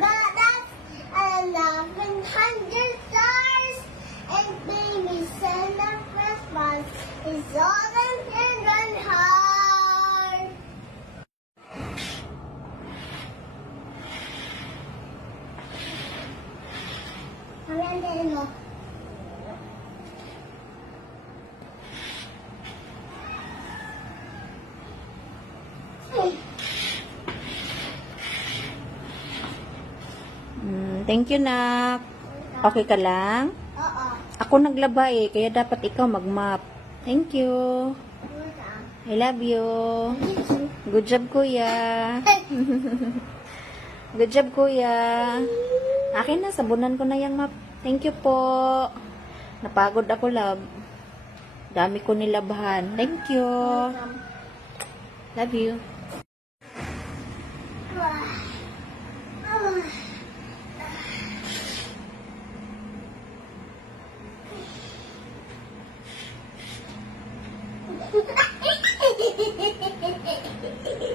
got us 1,100 stars, and baby Santa Christmas is all the children heart. Hanggang din mo. Thank you, nak. Okay ka lang? Oo. Ako naglaba eh, kaya dapat ikaw mag-map. Thank you. I love you. Good job, kuya. Good job, kuya. Akin na, sabunan ko na yung map. Thank you po. Napagod ako, love. Dami ko nilabahan. Thank you. Love you. Hehehehe